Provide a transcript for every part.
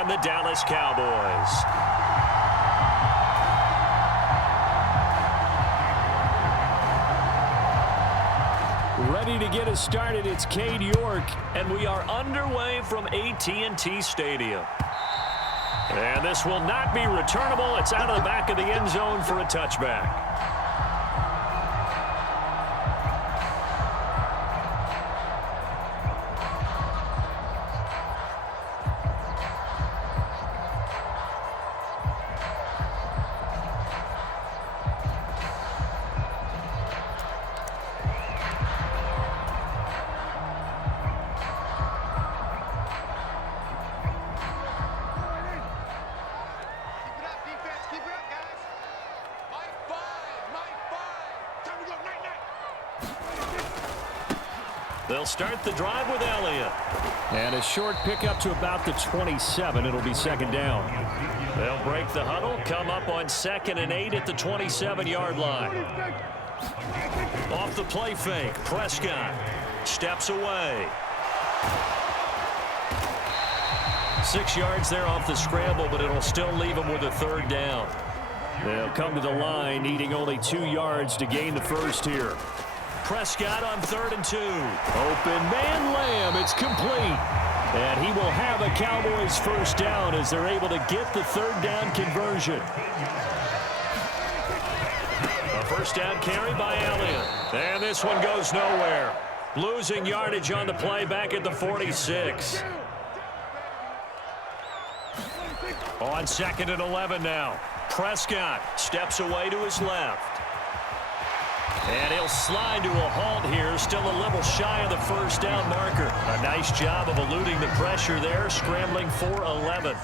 and the Dallas Cowboys. Ready to get us started, it's Cade York, and we are underway from AT&T Stadium. And this will not be returnable. It's out of the back of the end zone for a touchback. They'll start the drive with Elliott. And a short pickup to about the 27. It'll be second down. They'll break the huddle, come up on 2nd and 8 at the 27-yard line. Off the play fake, Prescott steps away. 6 yards there off the scramble, but it'll still leave him with a third down. They'll come to the line, needing only 2 yards to gain the first here. Prescott on 3rd and 2. Open man Lamb. It's complete. And he will have a Cowboys first down as they're able to get the third down conversion. A first down carry by Elliott. And this one goes nowhere. Losing yardage on the play back at the 46. On 2nd and 11 now. Prescott steps away to his left. And he'll slide to a halt here, still a little shy of the first down marker. A nice job of eluding the pressure there, scrambling for 11.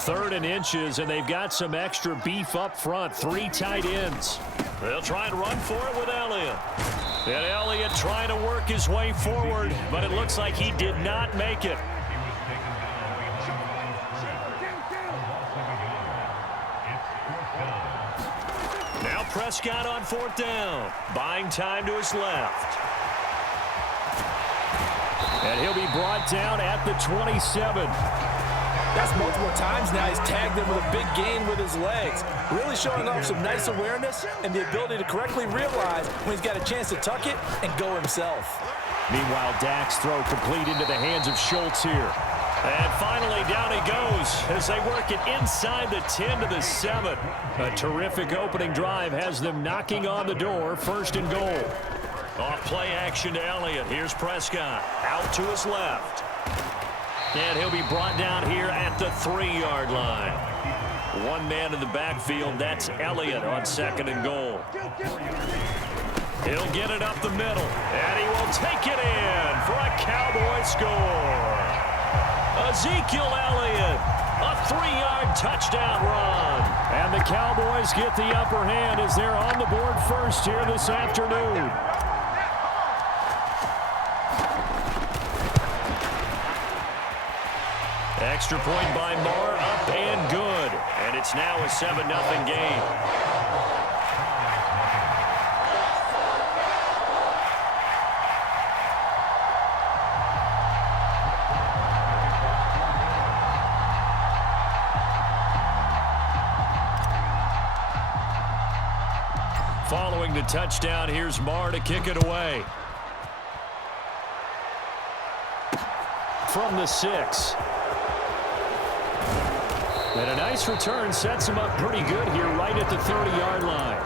3rd and inches, and they've got some extra beef up front. 3 tight ends. They'll try and run for it with Elliott. And Elliott trying to work his way forward, but it looks like he did not make it. Prescott on 4th down. Buying time to his left. And he'll be brought down at the 27. That's multiple times now. He's tagged him with a big gain with his legs. Really showing off some nice awareness and the ability to correctly realize when he's got a chance to tuck it and go himself. Meanwhile, Dak's throw complete into the hands of Schultz here. And finally, down he goes as they work it inside the 10 to the 7. A terrific opening drive has them knocking on the door. 1st and goal. Off play action to Elliott. Here's Prescott out to his left. And he'll be brought down here at the 3-yard line. One man in the backfield. That's Elliott on 2nd and goal. He'll get it up the middle. And he will take it in for a Cowboy score. Ezekiel Elliott, a 3-yard touchdown run. And the Cowboys get the upper hand as they're on the board first here this afternoon. Extra point by Marr, up and good. And it's now a 7-0 game. Following the touchdown, here's Marr to kick it away. From the 6. And a nice return sets him up pretty good here right at the 30-yard line.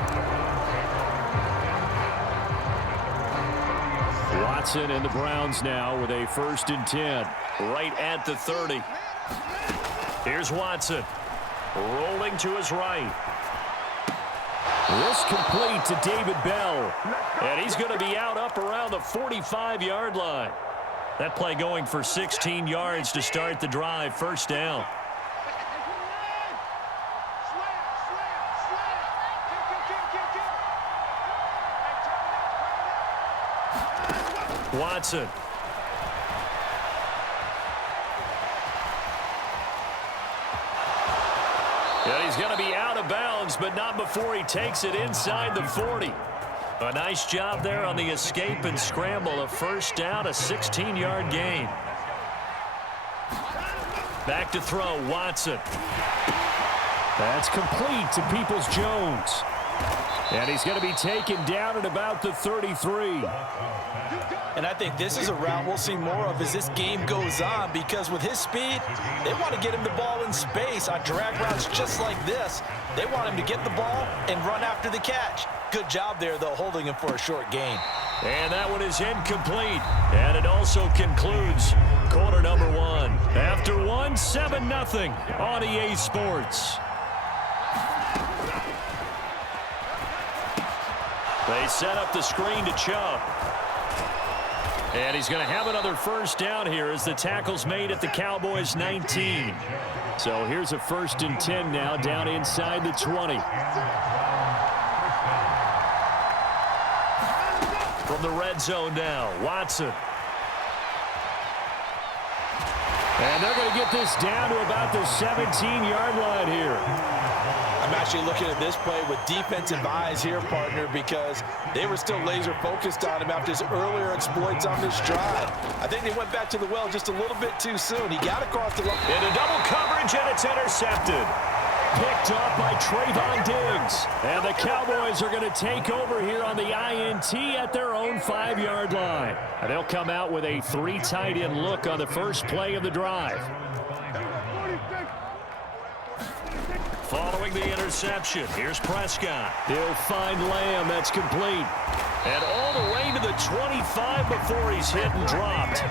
Watson and the Browns now with a 1st and 10 right at the 30. Here's Watson rolling to his right. This complete to David Bell. And he's going to be out up around the 45-yard line. That play going for 16 yards to start the drive. 1st down. Watson. And he's going to be out of bounds, but not before he takes it inside the 40. A nice job there on the escape and scramble. A 1st down, a 16-yard gain. Back to throw, Watson. That's complete to Peoples-Jones. And he's going to be taken down at about the 33. And I think this is a route we'll see more of as this game goes on, because with his speed, they want to get him the ball in space on drag routes just like this. They want him to get the ball and run after the catch. Good job there, though, holding him for a short gain. And that one is incomplete. And it also concludes quarter number one. After one, 7-0 on EA Sports. They set up the screen to Chubb. And he's going to have another first down here as the tackle's made at the Cowboys' 19. So here's a 1st and 10 now down inside the 20. From the red zone now, Watson. And they're going to get this down to about the 17-yard line here. I'm actually looking at this play with defensive eyes here, partner, because they were still laser focused on him after his earlier exploits on this drive. I think they went back to the well just a little bit too soon. He got across the line. Into double coverage, and it's intercepted. Picked off by Trayvon Diggs. And the Cowboys are going to take over here on the INT at their own 5-yard line. And they'll come out with a 3 tight end look on the first play of the drive. Following the interception, here's Prescott. He'll find Lamb. That's complete. And all the way to the 25 before he's hit and dropped.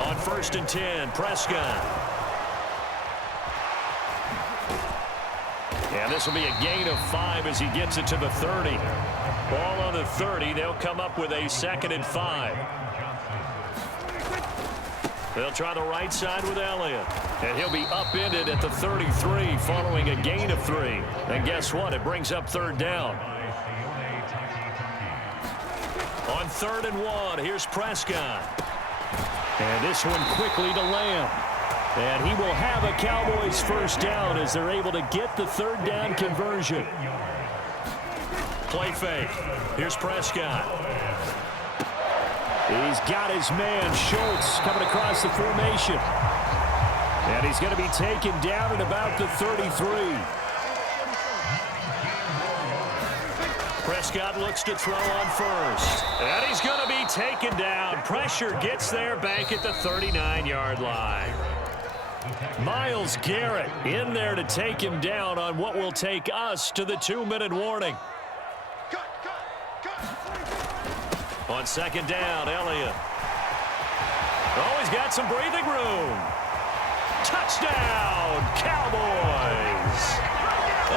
On 1st and 10, Prescott. And this will be a gain of 5 as he gets it to the 30. Ball on the 30. They'll come up with a 2nd and 5. They'll try the right side with Elliott. And he'll be upended at the 33 following a gain of 3. And guess what? It brings up 3rd down. On 3rd and 1, here's Prescott. And this one quickly to Lamb. And he will have a Cowboys first down as they're able to get the 3rd down conversion. Play fake. Here's Prescott. He's got his man, Schultz, coming across the formation. And he's going to be taken down at about the 33. Prescott looks to throw on first. And he's going to be taken down. Pressure gets there back at the 39-yard line. Myles Garrett in there to take him down on what will take us to the 2-minute warning. On 2nd down, Elliott. Oh, he's got some breathing room. Touchdown, Cowboys.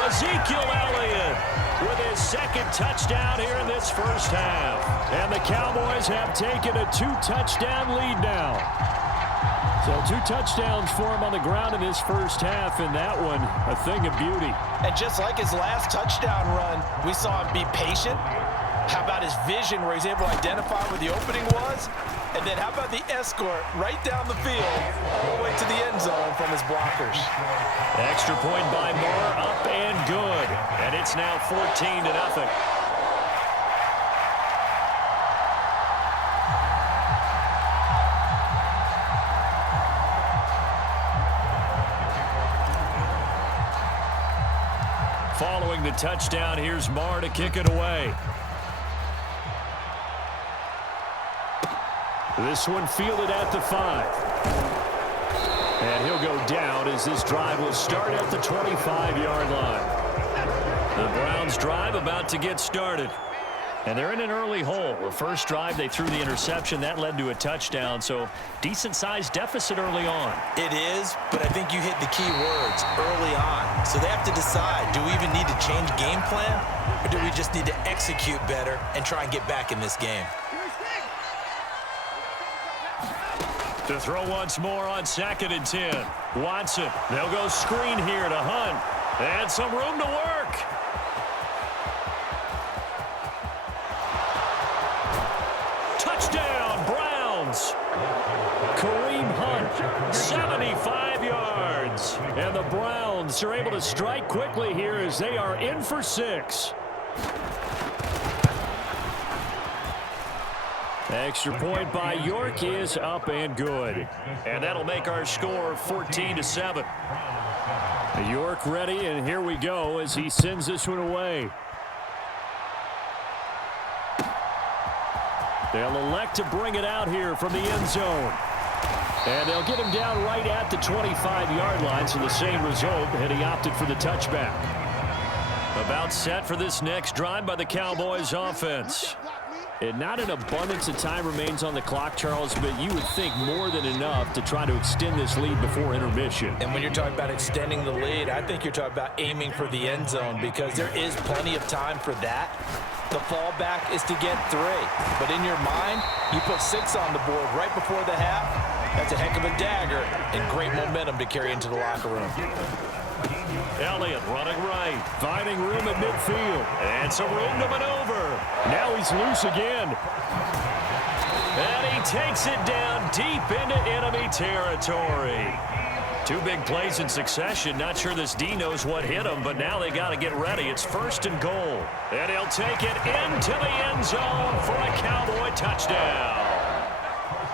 Ezekiel Elliott with his 2nd touchdown here in this first half. And the Cowboys have taken a 2-touchdown lead now. So 2 touchdowns for him on the ground in this first half, and that one a thing of beauty. And just like his last touchdown run, we saw him be patient. How about his vision where he's able to identify where the opening was? And then how about the escort right down the field all the way to the end zone from his blockers? Extra point by Moore, up and good. And it's now 14-0. Following the touchdown, here's Moore to kick it away. This one fielded at the 5. And he'll go down as this drive will start at the 25-yard line. The Browns drive about to get started. And they're in an early hole. The first drive, they threw the interception. That led to a touchdown. So decent-sized deficit early on. It is, but I think you hit the key words early on. So they have to decide, do we even need to change game plan? Or do we just need to execute better and try and get back in this game? To throw once more on 2nd and 10. Watson. They'll go screen here to Hunt. And some room to work. Touchdown, Browns. Kareem Hunt, 75 yards. and the Browns are able to strike quickly here as they are in for 6. Extra point by York is up and good. And that'll make our score 14-7. York ready, and here we go as he sends this one away. They'll elect to bring it out here from the end zone. And they'll get him down right at the 25-yard line, so the same result, and he opted for the touchback. About set for this next drive by the Cowboys offense. And not an abundance of time remains on the clock, Charles, but you would think more than enough to try to extend this lead before intermission. And when you're talking about extending the lead, I think you're talking about aiming for the end zone because there is plenty of time for that. The fallback is to get 3. But in your mind, you put 6 on the board right before the half. That's a heck of a dagger and great momentum to carry into the locker room. Elliott running right. Finding room at midfield. And some room to maneuver. Now he's loose again. And he takes it down deep into enemy territory. 2 big plays in succession. Not sure this D knows what hit him, but now they got to get ready. It's 1st and goal. And he'll take it into the end zone for a Cowboy touchdown.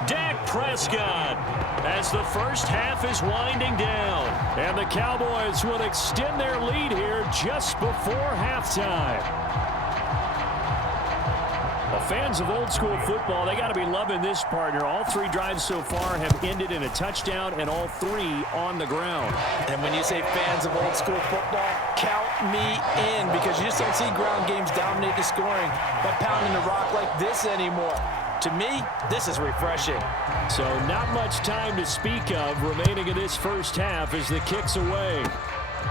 Dak Prescott as the first half is winding down. And the Cowboys will extend their lead here just before halftime. Well, fans of old school football, they got to be loving this, partner. All 3 drives so far have ended in a touchdown, and all 3 on the ground. And when you say fans of old school football, count me in, because you just don't see ground games dominate the scoring by pounding the rock like this anymore. To me, this is refreshing. So not much time to speak of remaining in this first half as the kick's away.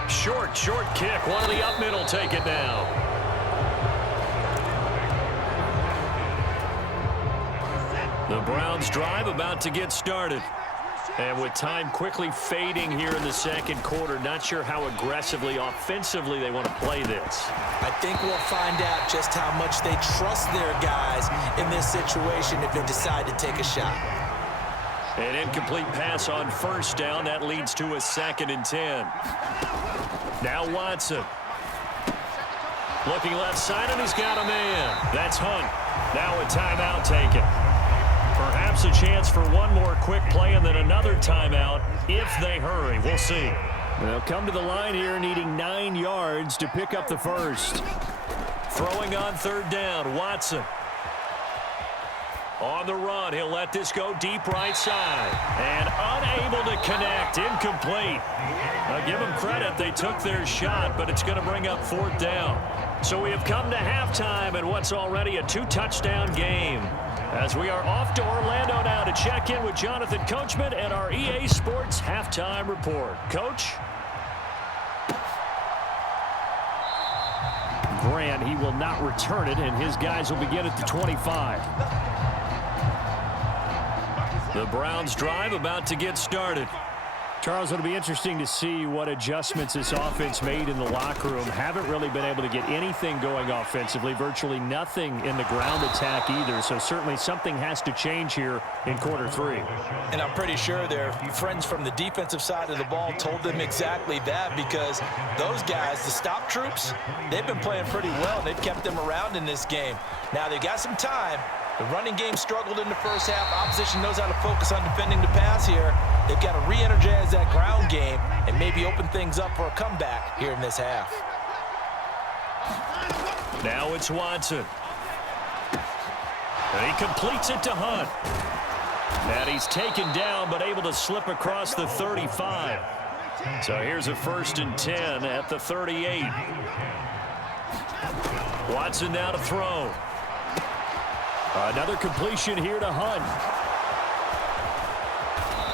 Short kick. One of the up middle take it now. The Browns drive about to get started. And with time quickly fading here in the second quarter, not sure how aggressively, offensively they want to play this. I think we'll find out just how much they trust their guys in this situation if they decide to take a shot. An incomplete pass on 1st down. That leads to a 2nd and 10. Now Watson. Looking left side, and he's got a man. That's Hunt. Now a timeout taken. Perhaps a chance for one more quick play and then another timeout if they hurry. We'll see. They'll come to the line here needing 9 yards to pick up the first. Throwing on 3rd down, Watson. On the run, he'll let this go deep right side. And unable to connect, incomplete. Now give them credit, they took their shot, but it's going to bring up 4th down. So we have come to halftime in what's already a 2-touchdown game. As we are off to Orlando now to check in with Jonathan Coachman and our EA Sports Halftime Report. Coach? Grant, he will not return it, and his guys will begin at the 25. The Browns drive about to get started. Charles, it'll be interesting to see what adjustments this offense made in the locker room. Haven't really been able to get anything going offensively, virtually nothing in the ground attack either. So certainly something has to change here in quarter 3. And I'm pretty sure their friends from the defensive side of the ball told them exactly that, because those guys, the stop troops, they've been playing pretty well. They've kept them around in this game. Now they've got some time. The running game struggled in the first half. Opposition knows how to focus on defending the pass here. They've got to re-energize that ground game and maybe open things up for a comeback here in this half. Now it's Watson. And he completes it to Hunt. And he's taken down but able to slip across the 35. So here's a 1st and 10 at the 38. Watson now to throw. Another completion here to Hunt.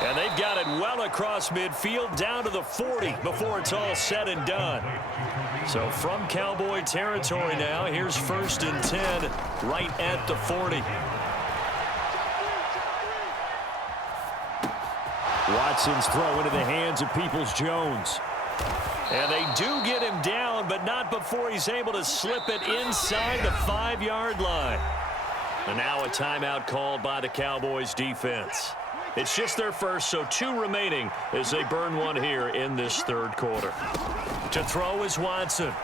And they've got it well across midfield down to the 40 before it's all said and done. So from Cowboy territory now, here's 1st and 10 right at the 40. Watson's throw into the hands of Peoples-Jones. And they do get him down, but not before he's able to slip it inside the 5-yard line. And now a timeout called by the Cowboys defense. It's just their first, so 2 remaining as they burn one here in this 3rd quarter. To throw is Watson.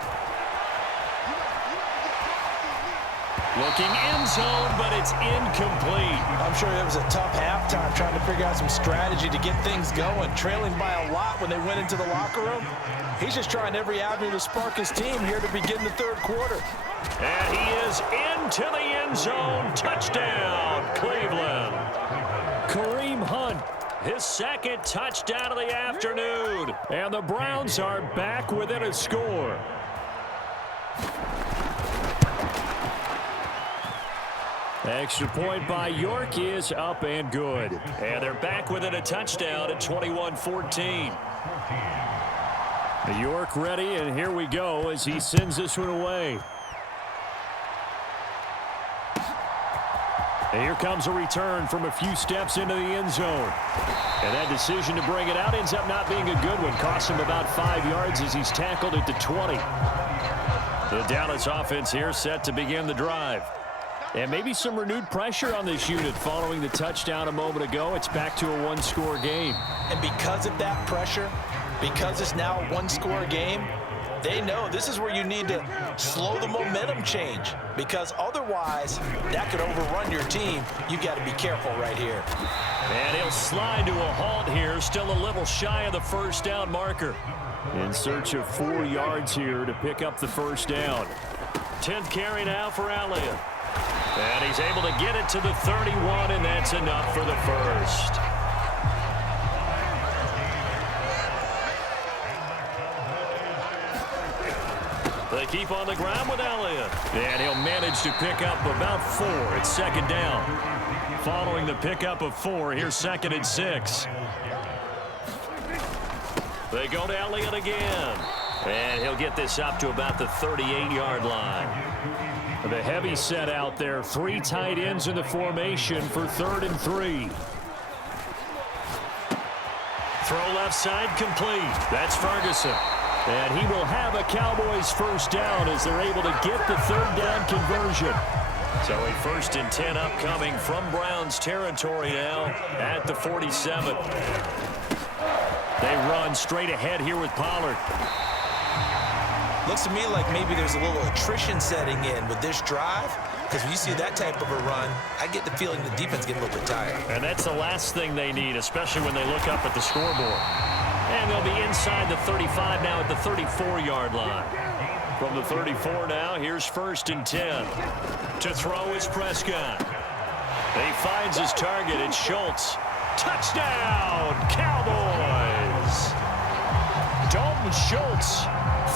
Looking end zone, but it's incomplete. I'm sure it was a tough halftime trying to figure out some strategy to get things going, trailing by a lot when they went into the locker room. He's just trying every avenue to spark his team here to begin the third quarter. And he is into the end zone. Touchdown, Cleveland. Kareem Hunt. His second touchdown of the afternoon. And the Browns are back within a score. Extra point by York is up and good. And they're back within a touchdown at 21-14. York ready, and here we go as he sends this one away. And here comes a return from a few steps into the end zone. And that decision to bring it out ends up not being a good one. Costs him about 5 yards as he's tackled at the 20. The Dallas offense here set to begin the drive. And maybe some renewed pressure on this unit following the touchdown a moment ago. It's back to a one-score game. And because of that pressure, because it's now a one-score game, they know this is where you need to slow the momentum change, because otherwise that could overrun your team. You've got to be careful right here. And he'll slide to a halt here, still a little shy of the first down marker. In search of 4 yards here to pick up the first down. 10th carry now for Elliott. And he's able to get it to the 31, and that's enough for the first. They keep on the ground with Elliott. And he'll manage to pick up about 4. It's second down. Following the pickup of 4, here's 2nd and 6. They go to Elliott again. And he'll get this up to about the 38-yard line. The heavy set out there. 3 tight ends in the formation for 3rd and 3. Throw left side complete. That's Ferguson. And he will have a Cowboys first down as they're able to get the 3rd down conversion. So a 1st and 10 upcoming from Browns territory now at the 47. They run straight ahead here with Pollard. Looks to me like maybe there's a little attrition setting in with this drive, because when you see that type of a run, I get the feeling the defense getting a little bit tired. And that's the last thing they need, especially when they look up at the scoreboard. And they'll be inside the 35 now at the 34-yard line. From the 34 now, here's 1st and 10. To throw is Prescott. He finds his target. It's Schultz. Touchdown, Cowboys! Dalton Schultz,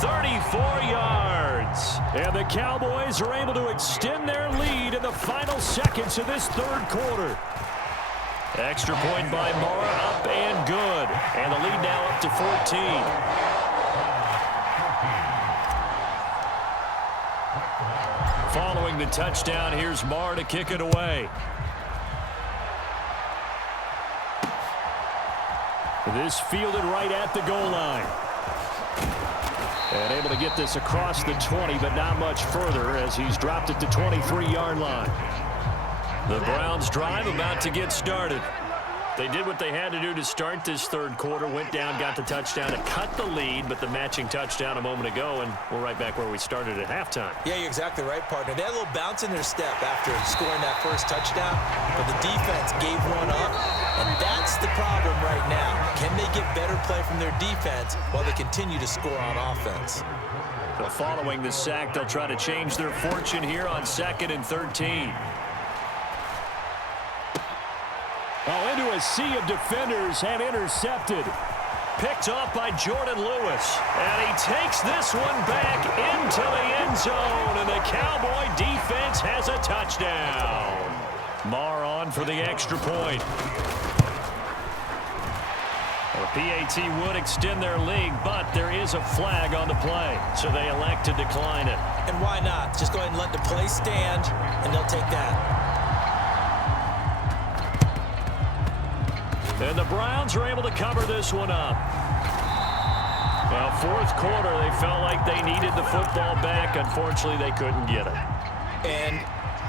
34 yards. And the Cowboys are able to extend their lead in the final seconds of this 3rd quarter. Extra point by Mara, up and good. And the lead now up to 14. Following the touchdown, here's Marr to kick it away. This fielded right at the goal line. And able to get this across the 20, but not much further as he's dropped it to 23-yard line. The Browns drive about to get started. They did what they had to do to start this 3rd quarter, went down, got the touchdown to cut the lead, but the matching touchdown a moment ago, and we're right back where we started at halftime. Yeah, you're exactly right, partner. They had a little bounce in their step after scoring that first touchdown, but the defense gave one up, and that's the problem right now. Can they get better play from their defense while they continue to score on offense? So following the sack, they'll try to change their fortune here on 2nd and 13. Oh, into a sea of defenders and intercepted. Picked off by Jordan Lewis. And he takes this one back into the end zone. And the Cowboy defense has a touchdown. Marr on for the extra point. The PAT would extend their lead, but there is a flag on the play. So they elect to decline it. And why not? Just go ahead and let the play stand, and they'll take that. And the Browns are able to cover this one up. Well, 4th quarter, they felt like they needed the football back. Unfortunately, they couldn't get it. And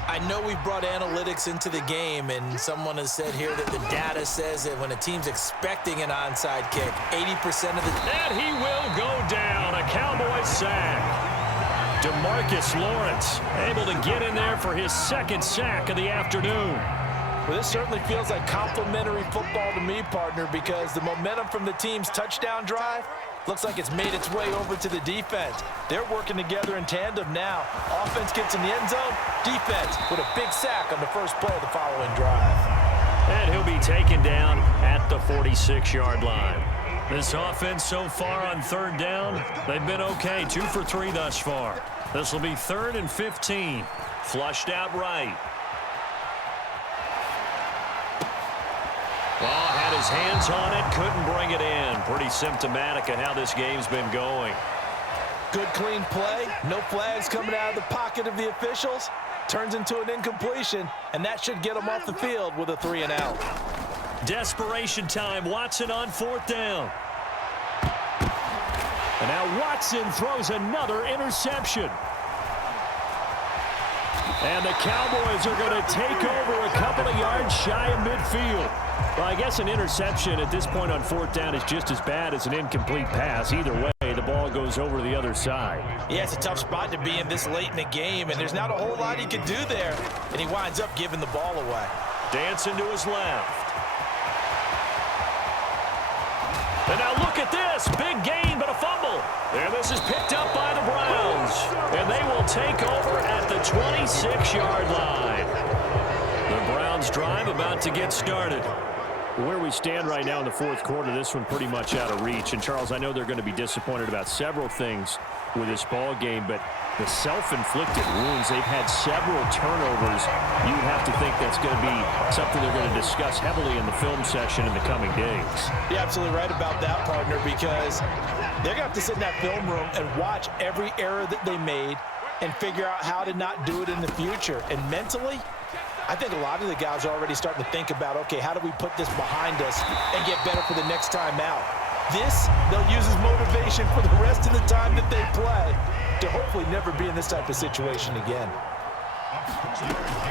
I know we've brought analytics into the game, and someone has said here that the data says that when a team's expecting an onside kick, 80% of the... And he will go down. A Cowboy sack. DeMarcus Lawrence able to get in there for his second sack of the afternoon. Well, this certainly feels like complimentary football to me, partner, because the momentum from the team's touchdown drive looks like it's made its way over to the defense. They're working together in tandem now. Offense gets in the end zone. Defense with a big sack on the first play of the following drive. And he'll be taken down at the 46-yard line. This offense so far on third down, they've been okay. 2 for 3 thus far. This will be 3rd and 15. Flushed out right. Oh, had his hands on it, couldn't bring it in. Pretty symptomatic of how this game's been going. Good clean play. No flags coming out of the pocket of the officials. Turns into an incompletion, and that should get him off the field with a 3 and out. Desperation time. Watson on 4th down. And now Watson throws another interception. And the Cowboys are going to take over a couple of yards shy of midfield. Well, I guess an interception at this point on 4th down is just as bad as an incomplete pass. Either way, the ball goes over the other side. Yeah, it's a tough spot to be in this late in the game, and there's not a whole lot he can do there. And he winds up giving the ball away. Dancing to his left. And now look at this. Big gain, but a fumble. And this is picked up by the Browns. And they will take over at the 26-yard line. The Browns drive about to get started. Where we stand right now in the 4th quarter, this one pretty much out of reach. And, Charles, I know they're going to be disappointed about several things with this ball game, but the self-inflicted wounds, they've had several turnovers. You'd have to think that's going to be something they're going to discuss heavily in the film session in the coming days. You're absolutely right about that, partner, because they're going to have to sit in that film room and watch every error that they made and figure out how to not do it in the future. And mentally, I think a lot of the guys are already starting to think about, okay, how do we put this behind us and get better for the next time out? This, they'll use as motivation for the rest of the time that they play to hopefully never be in this type of situation again.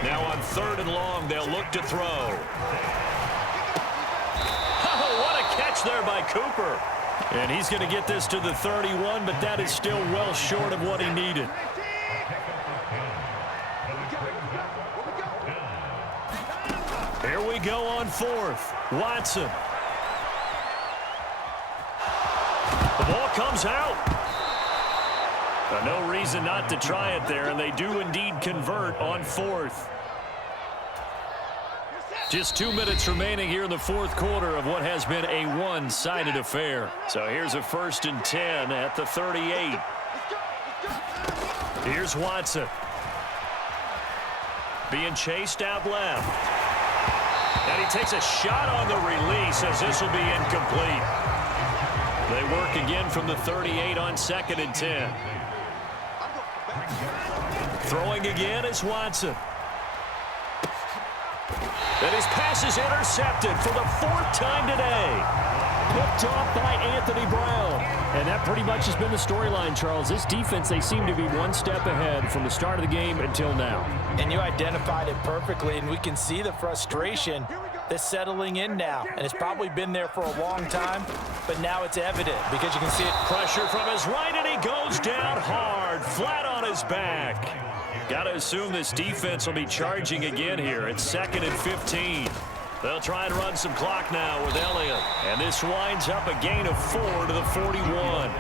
Now on 3rd and long, they'll look to throw. Oh, what a catch there by Cooper. And he's going to get this to the 31, but that is still well short of what he needed. Here we go on 4th. Watson. The ball comes out. No reason not to try it there, and they do indeed convert on 4th. Just 2 minutes remaining here in the 4th quarter of what has been a one-sided affair. So here's a 1st and 10 at the 38. Here's Watson. Being chased out left. And he takes a shot on the release as this will be incomplete. They work again from the 38 on 2nd and 10. Throwing again is Watson. And his pass is intercepted for the 4th time today. Picked off by Anthony Brown. And that pretty much has been the storyline, Charles. This defense, they seem to be one step ahead from the start of the game until now. And you identified it perfectly, and we can see the frustration that's settling in now. And it's probably been there for a long time, but now it's evident because you can see it. Pressure from his right, and he goes down hard, flat on his back. Got to assume this defense will be charging again here. It's 2nd and 15. They'll try and run some clock now with Elliott. And this winds up a gain of 4 to the 41.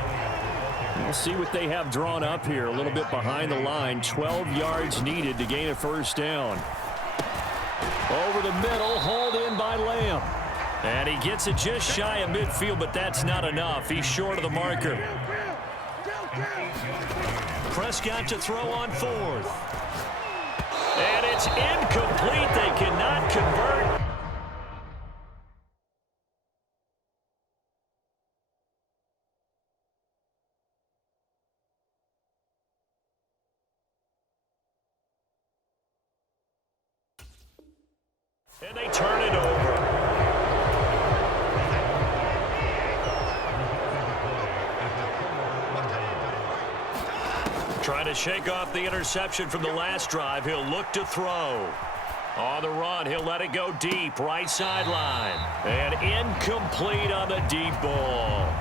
We'll see what they have drawn up here. A little bit behind the line. 12 yards needed to gain a 1st down. Over the middle, hauled in by Lamb. And he gets it just shy of midfield, but that's not enough. He's short of the marker. Prescott to throw on 4th. And it's incomplete. They cannot convert. And they turn it over. Trying to shake off the interception from the last drive. He'll look to throw. On the run, he'll let it go deep, right sideline. And incomplete on the deep ball.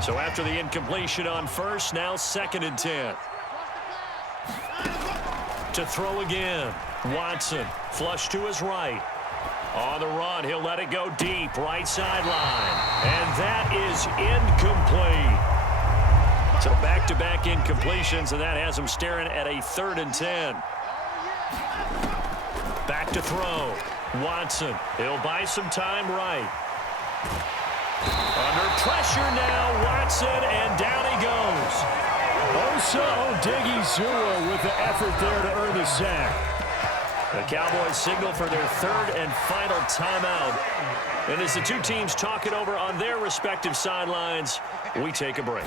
So after the incompletion on 1st, now 2nd and 10. To throw again. Watson, flush to his right. On the run, he'll let it go deep, right sideline. And that is incomplete. So back-to-back incompletions, and that has him staring at a 3rd and 10. Back to throw. Watson, he'll buy some time right. Under pressure now, Watson, and down he goes. Also, Diggy with the effort there to earn the sack. The Cowboys signal for their 3rd and final timeout. And as the two teams talk it over on their respective sidelines, we take a break.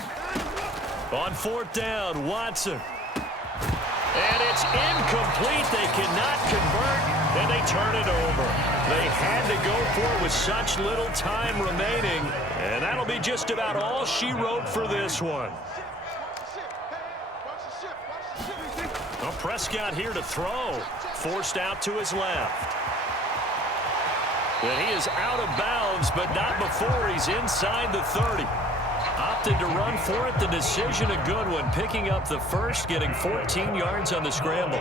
On 4th down, Watson. And it's incomplete. They cannot convert, and they turn it over. They had to go for it with such little time remaining, and that'll be just about all she wrote for this one. Well, Prescott here to throw. Forced out to his left. And he is out of bounds, but not before he's inside the 30. Opted to run for it. The decision a good one. Picking up the first, getting 14 yards on the scramble.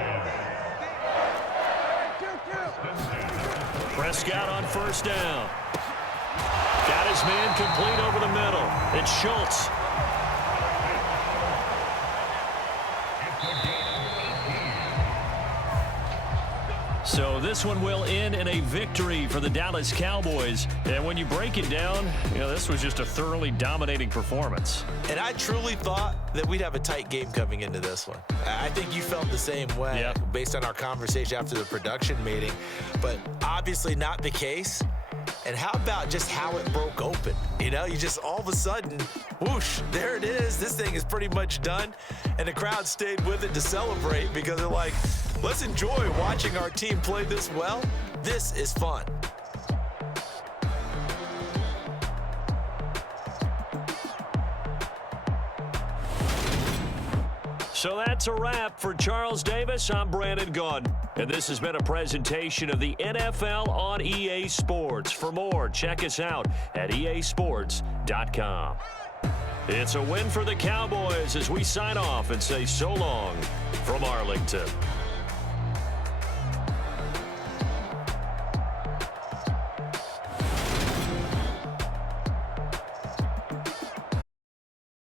Prescott on 1st down. Got his man complete over the middle. It's Schultz. So this one will end in a victory for the Dallas Cowboys. And when you break it down, this was just a thoroughly dominating performance. And I truly thought that we'd have a tight game coming into this one. I think you felt the same way based on our conversation after the production meeting. But obviously not the case. And how about just how it broke open? You just all of a sudden, whoosh, there it is. This thing is pretty much done. And the crowd stayed with it to celebrate because they're like, let's enjoy watching our team play this well. This is fun. So that's a wrap for Charles Davis. I'm Brandon Gaudin, and this has been a presentation of the NFL on EA Sports. For more, check us out at easports.com. It's a win for the Cowboys as we sign off and say so long from Arlington.